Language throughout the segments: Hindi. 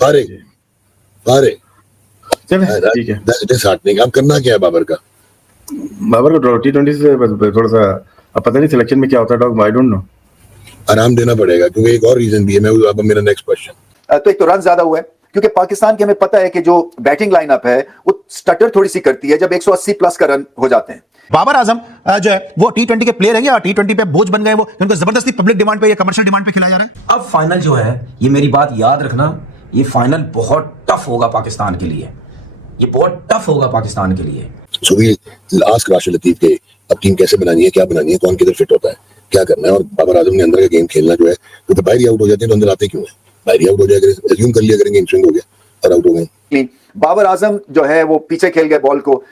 फारिग फारिग चले ठीक है। डिसहार्टनिंग। अब करना क्या है बाबर का? बाबर को T20 से थोड़ा सा अब पता नहीं सिलेक्शन में क्या होता है डॉग, आई डोंट नो। आराम देना पड़ेगा क्योंकि एक और रीजन भी है। मैं अब मेरा नेक्स्ट क्वेश्चन। तो एक तो रन ज्यादा हुआ है क्योंकि पाकिस्तान की हमें पता है कि जो बैटिंग लाइनअप है वो स्टटर थोड़ी सी करती है जब 180 प्लस का रन हो जाते हैं। बाबर आजम जो है वो T20 के प्लेयर हैं या T20 पे बोझ बन गए वो, उनको जबरदस्ती पब्लिक डिमांड पे या कमर्शियल डिमांड पे खिलाया जा रहा है? अब फाइनल जो है, ये मेरी बात याद रखना, ये फाइनल बहुत टफ होगा पाकिस्तान के लिए, ये बहुत टफ होगा पाकिस्तान के लिए। So we ask Rashid Latif के अब टीम कैसे बनानी है, क्या बनानी है, कौन किधर फिट होता है, क्या करना है। और बाबर आजम ने अंदर का गेम खेलना जो है, तो बाहर ही आउट हो जाते हैं तो अंदर आते क्यों है? बाहर ही आउट हो जाएगा, एज्यूम कर लिया करेंगे गेम स्विंग हो गया और आउट हो गए। बाबर आजम जो है वो पीछे खेल गए बॉल को,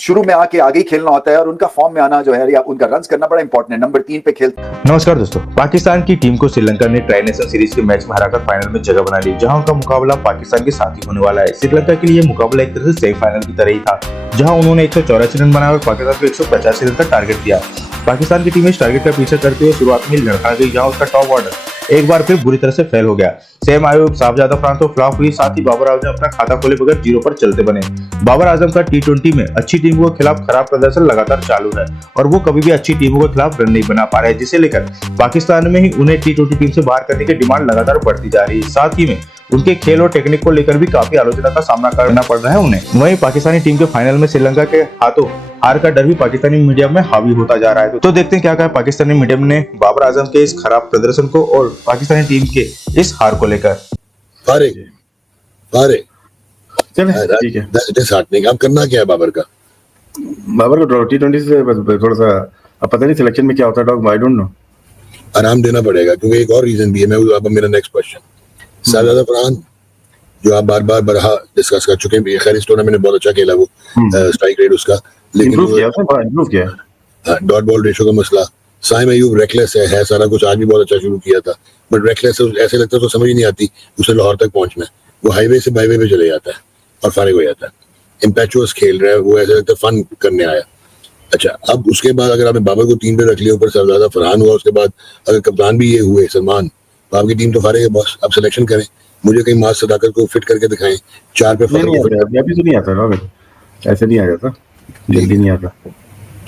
शुरू में आके आगे ही खेलना होता है और उनका फॉर्म में आना जो है या उनका रन्स करना बड़ा इंपॉर्टेंट है। नंबर 3 पे खेल। नमस्कार दोस्तों, पाकिस्तान की टीम को श्रीलंका ने ट्राई नेशन सीरीज के मैच में हराकर फाइनल में जगह बना ली, जहां उनका मुकाबला पाकिस्तान के साथ ही होने वाला है। श्रीलंका के लिए मुकाबला एक तरह से सेमीफाइनल की तरह ही था, जहां उन्होंने 184 रन बनाए और पाकिस्तान को 185 रन का टारगेट दिया। पाकिस्तान की टीम इस टारगेट का पीछा करते हुए शुरुआत में लड़खड़ा गई, जहां उसका टॉप ऑर्डर एक बार फिर बुरी तरह से फेल हो गया। सैम आयूब, शाहजादा अफरान तो फ्लॉप हुई, साथ ही बाबर आजम अपना खाता खोले बगैर 0 पर चलते बने। बाबर आजम का T20 में अच्छी टीमों के खिलाफ खराब प्रदर्शन लगातार चालू है और वो कभी भी अच्छी टीमों के खिलाफ रन नहीं बना पा रहे, जिसे लेकर पाकिस्तान में ही उन्हें T20 टीम से बाहर करने की डिमांड लगातार बढ़ती जा रही है। साथ ही में उनके खेल और टेक्निक को लेकर भी काफी आलोचना का सामना करना पड़ रहा है उन्हें। वहीं पाकिस्तानी टीम के फाइनल में श्रीलंका के हाथों हार का डर भी पाकिस्तानी मीडिया में हावी होता जा रहा है। तो देखते हैं क्या कहा पाकिस्तानी मीडिया ने बाबर आजम के इस खराब प्रदर्शन को और पाकिस्तानी टीम के इस हार को लेकर। फारिग फारिग चले ठीक है। डिसहार्टनिंग। अब करना क्या है बाबर का? बाबर को T20 से थोड़ा सा अब पता नहीं सिलेक्शन में क्या होता है डॉग, आई डोंट नो। आराम देना पड़ेगा क्योंकि एक और रीजन भी है। मैं अब मेरा नेक्स्ट क्वेश्चन। शाहजादा अफरान जो आप बार बार बरहा डिस्कस कर चुके हैं, खैर इस टूर्नामेंट में बहुत अच्छा खेला वो, स्ट्राइक रेट उसका, लेकिन इम्प्रूव किया डॉट बॉल रेशो का मसला। साइम अयूब रेकलेस है सारा कुछ, आज भी बहुत अच्छा शुरू किया था बट रेकलेस ऐसे लगता है तो समझ ही नहीं आती उसे लाहौर तक पहुंचना है, वो हाईवे से बाईवे पे चले जाता है और फारिग हो जाता है। इम्पेचुअस खेल रहा है वो, ऐसे लगता है फन करने आया। अच्छा, अब उसके बाद अगर आपने बाबर को 3 पे रख लिया, ऊपर शाहजादा फरहान हुआ, उसके बाद अगर कप्तान भी ये हुए सलमान, तो आपकी टीम तो फारिग है बॉस। अब सिलेक्शन करें, मुझे कहीं मास सदाकत को फिट करके दिखाएं। 4 पे अभी तो नहीं आता, ऐसे नहीं आ जाता, जल्दी नहीं आता।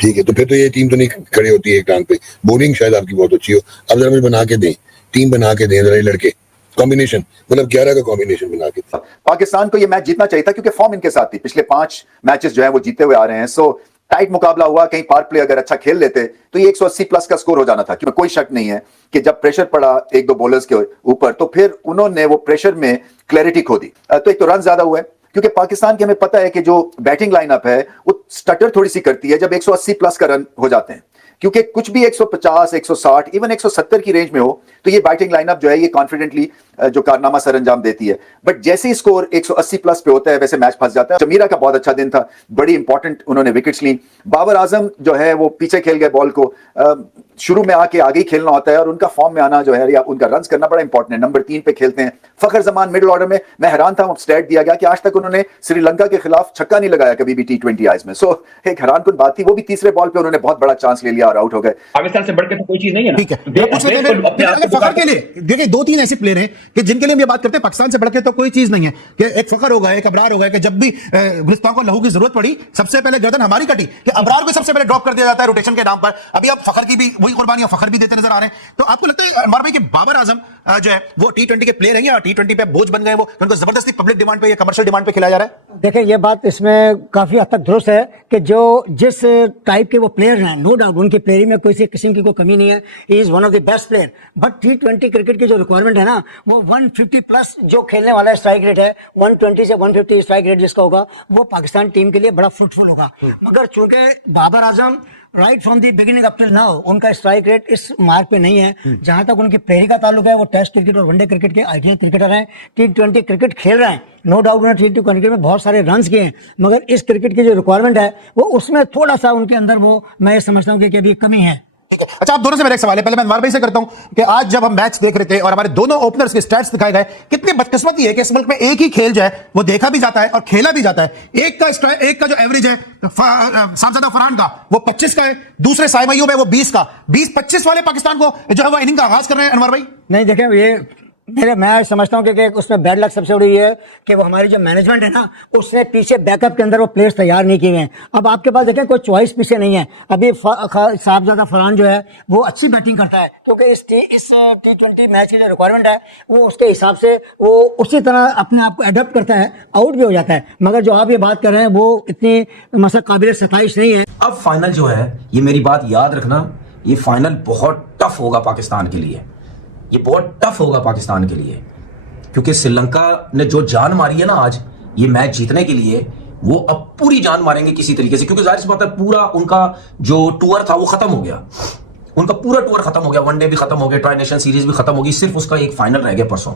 ठीक है, तो फिर तो ये टीम तो नहीं खड़ी होती है एक टांग पे। बॉलिंग शायद आपकी बहुत अच्छी हो, अब जरा मुझे बना के दें, टीम बना के दें जरा, ये लड़के कॉम्बिनेशन, मतलब 11 का कॉम्बिनेशन बना के दें। पाकिस्तान को ये मैच जीतना चाहिए था क्योंकि फॉर्म इनके साथ थी, पिछले 5 मैचेस जो है वो जीते हुए आ रहे हैं। सो टाइट मुकाबला हुआ, कहीं पावर प्ले अगर अच्छा खेल लेते तो ये 180 प्लस का स्कोर हो जाना था, क्योंकि कोई शक नहीं है कि जब प्रेशर पड़ा 1-2 बॉलर्स के ऊपर तो फिर उन्होंने वो प्रेशर में क्लैरिटी खो दी। तो एक तो रन ज्यादा हुआ है क्योंकि पाकिस्तान की हमें पता है कि जो बैटिंग लाइनअप है वो स्टटर थोड़ी सी करती है जब 180 प्लस का रन हो जाते हैं, क्योंकि कुछ भी 150, 160, इवन 170 की रेंज में हो तो ये बैटिंग लाइनअप जो है ये कॉन्फिडेंटली जो कारनामा सर अंजाम देती है। बट जैसे ही स्कोर 180 प्लस पे होता है वैसे मैच फंस जाता है। जमीरा का बहुत अच्छा दिन था, बड़ी इंपॉर्टेंट उन्होंने विकेट्स ली। बाबर आजम जो है वो पीछे खेल गए बॉल को, शुरू में आके आगे ही खेलना होता है और उनका फॉर्म में आना जो है या उनका रन्स करना बड़ा इंपॉर्टेंट है। नंबर 3 पे खेलते हैं। फखर जमान मिडिल ऑर्डर में, मैं हैरान था, स्टैट दिया गया कि आज तक उन्होंने श्रीलंका के खिलाफ छक्का नहीं लगाया कभी भी T20 आइज में। सो एक हैरान कुन बात थी, वो भी तीसरे बॉल पे उन्होंने बहुत बड़ा चांस ले लिया और आउट हो गए। पाकिस्तान से बढ़कर तो कोई चीज नहीं है ना। ठीक है, फखर के लिए देखिए 2-3 ऐसे प्लेयर हैं कि जिनके लिए हम ये बात करते हैं पाकिस्तान से बढ़कर तो कोई चीज नहीं है, कि एक फखर हो गया, एक अबरार हो गया, कि जब भी गुलिस्तान को लहू की जरूरत पड़ी सबसे पहले गर्दन हमारी कटी, कि अबरार को सबसे पहले ड्रॉप कर दिया जाता है रोटेशन के नाम पर। अभी अब फखर की भी वही कुर्बानी, फखर भी देते नजर आ रहे हैं। तो आपको लगता है अनवर भाई कि बाबर आजम जो है वो T20 के प्लेयर हैं या T20 पे बोझ बन गए वो, उनको जबरदस्ती पब्लिक डिमांड पे या कमर्शियल डिमांड पे खिलाया जा रहा है? देखिए, ये बात इसमें काफी हद तक दुरुस्त है कि जो जिस टाइप के वो प्लेयर हैं, नो डाउट उनकी प्लेयरिंग में कोई किस्म की कोई कमी नहीं है, he is one of the best player. But T20 cricket की जो रिक्वायरमेंट है ना, वो 150 प्लस जो खेलने वाला स्ट्राइक रेट है, 120 से 150 स्ट्राइक रेट जिसका होगा वो पाकिस्तान टीम के लिए बड़ा फ्रूटफुल होगा। मगर चूंकि Babar Azam right from the beginning up till now उनका स्ट्राइक रेट इस मार्क पे नहीं है। जहां तक उनकी प्लेयरिंग का ताल्लुक है, वो टेस्ट क्रिकेट और वनडे क्रिकेट के आइडियल क्रिकेटर हैं। T20 क्रिकेट खेल रहे हैं, नो डाउट उन्होंने T20 क्रिकेट में बहुत सारे रन्स किए हैं, मगर इस क्रिकेट की जो रिक्वायरमेंट है वो उसमें थोड़ा सा उनके अंदर वो मैं समझता हूँ कि अभी कमी है। अच्छा, आप दोनों से मेरा एक सवाल है, पहले मैं अनवर भाई से करता हूं कि आज जब हम मैच देख रहे थे और हमारे दोनों ओपनर्स के स्टैट्स दिखाए गए, कितनी बदकिस्मती है कि इस मुल्क में एक ही खेल जो है वो देखा भी जाता है और खेला भी जाता है। एक का जो एवरेज है शाहजादा फरहान का वो 25 का है, दूसरे साइम अयूब है वो 20 का। 20-25 वाले पाकिस्तान को जो है वो इनिंग का आगाज कर रहे हैं अनवर भाई। नहीं, देखें, ये मैं समझता हूँ कि उसमें बैड लक सबसे बड़ी ये है कि वो हमारी जो मैनेजमेंट है ना, उसने पीछे बैकअप के अंदर वो प्लेयर्स तैयार नहीं किए हुए हैं। अब आपके पास देखें कोई चॉइस पीछे नहीं है। अभी साहबजादा फरहान जो है वो अच्छी बैटिंग करता है, क्योंकि इस T20 मैच की जो रिक्वायरमेंट है वो उसके हिसाब से वो उसी तरह अपने आप को एडप्ट करता है, आउट भी हो जाता है। मगर जो आप ये बात कर रहे हैं वो इतनी मतलब काबिल सताइश नहीं है। अब फाइनल जो है, ये मेरी बात याद रखना, ये फाइनल बहुत टफ होगा पाकिस्तान के लिए। ये बहुत टफ होगा पाकिस्तान के लिए, क्योंकि श्रीलंका ने जो जान मारी है ना आज ये मैच जीतने के लिए, वो अब पूरी जान मारेंगे किसी तरीके से, क्योंकि जाहिर सी बात है पूरा उनका जो टूर था वो खत्म हो गया। उनका पूरा टूर खत्म हो गया, वनडे भी खत्म हो गया, ट्राई नेशन सीरीज भी खत्म होगी, सिर्फ उसका एक फाइनल रह गया परसों।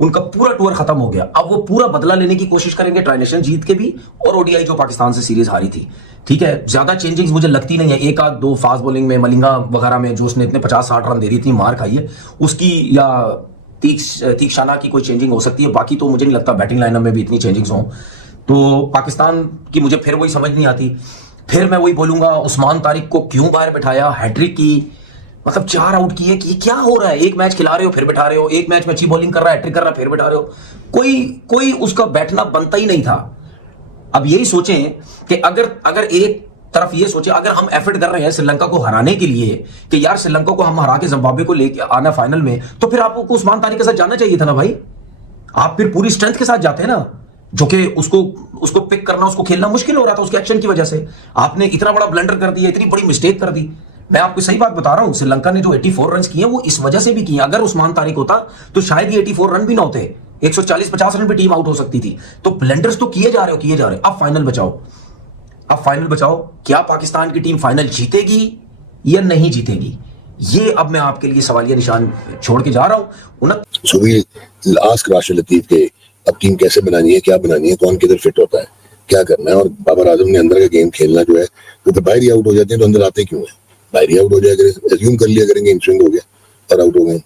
उनका पूरा टूर खत्म हो गया। अब वो पूरा बदला लेने की कोशिश करेंगे, ट्राई नेशन जीत के भी और ओडीआई जो पाकिस्तान से सीरीज हारी थी। ठीक है, ज्यादा चेंजिंग्स मुझे लगती नहीं है। एक आध दो फास्ट बॉलिंग में मलिंगा वगैरह में जो उसने इतने 50-60 रन दे रही थी, मार खाई है उसकी, या तीक्षाना की कोई चेंजिंग हो सकती है। बाकी तो मुझे नहीं लगता बैटिंग लाइनअप में भी इतनी चेंजिंग्स हों। तो पाकिस्तान की मुझे फिर वही समझ नहीं आती। फिर मैं वही बोलूंगा, उस्मान तारिक को क्यों बाहर बैठाया? हैट्रिक की, मतलब 4 आउट किए कि क्या हो रहा है? एक मैच खिला रहे हो फिर बैठा रहे हो, एक मैच में अच्छी बॉलिंग कर रहा है, हैट्रिक कर रहा है फिर बैठा रहे हो। कोई उसका बैठना बनता ही नहीं था। अब यही सोचें कि अगर एक तरफ ये सोचे, अगर हम एफर्ट कर रहे हैं श्रीलंका को हराने के लिए कि यार श्रीलंका को हम हरा के जिम्बाब्वे को लेके आना फाइनल में, तो फिर आपको उस्मान तारिक के साथ जाना चाहिए था ना भाई। आप फिर पूरी स्ट्रेंथ के साथ जाते हैं ना, जो कि उसको पिक करना, उसको खेलना मुश्किल हो रहा था उसके एक्शन की वजह से। आपने इतना बड़ा ब्लंडर कर दिया, इतनी बड़ी मिस्टेक कर दी। मैं आपको सही बात बता रहा हूं, श्रीलंका ने जो 84 रन किए वो इस वजह से भी किए। अगर उस्मान तारिक होता तो शायद ये 84 रन भी ना होते, 140-50 रन पे टीम आउट हो सकती थी। तो ब्लंडर्स तो किए जा रहे हो। अब फाइनल बचाओ। क्या पाकिस्तान की टीम फाइनल जीतेगी या नहीं जीतेगी? ये अब मैं आपके लिए सवालिया निशान छोड़ के जा रहा हूं। So we'll ask Rashid Latif के अब टीम कैसे बनानी है, क्या बनानी है, कौन किधर फिट होता है, क्या करना है। और बाबर आजम ने अंदर का गेम खेलना जो है, वो तो बाहर ही आउट हो जाते हैं तो अंदर आते क्यों है? बाहर ही आउट हो जाए, अज्यूम कर लिया करेंगे इन स्विंग हो गया और आउट हो गए।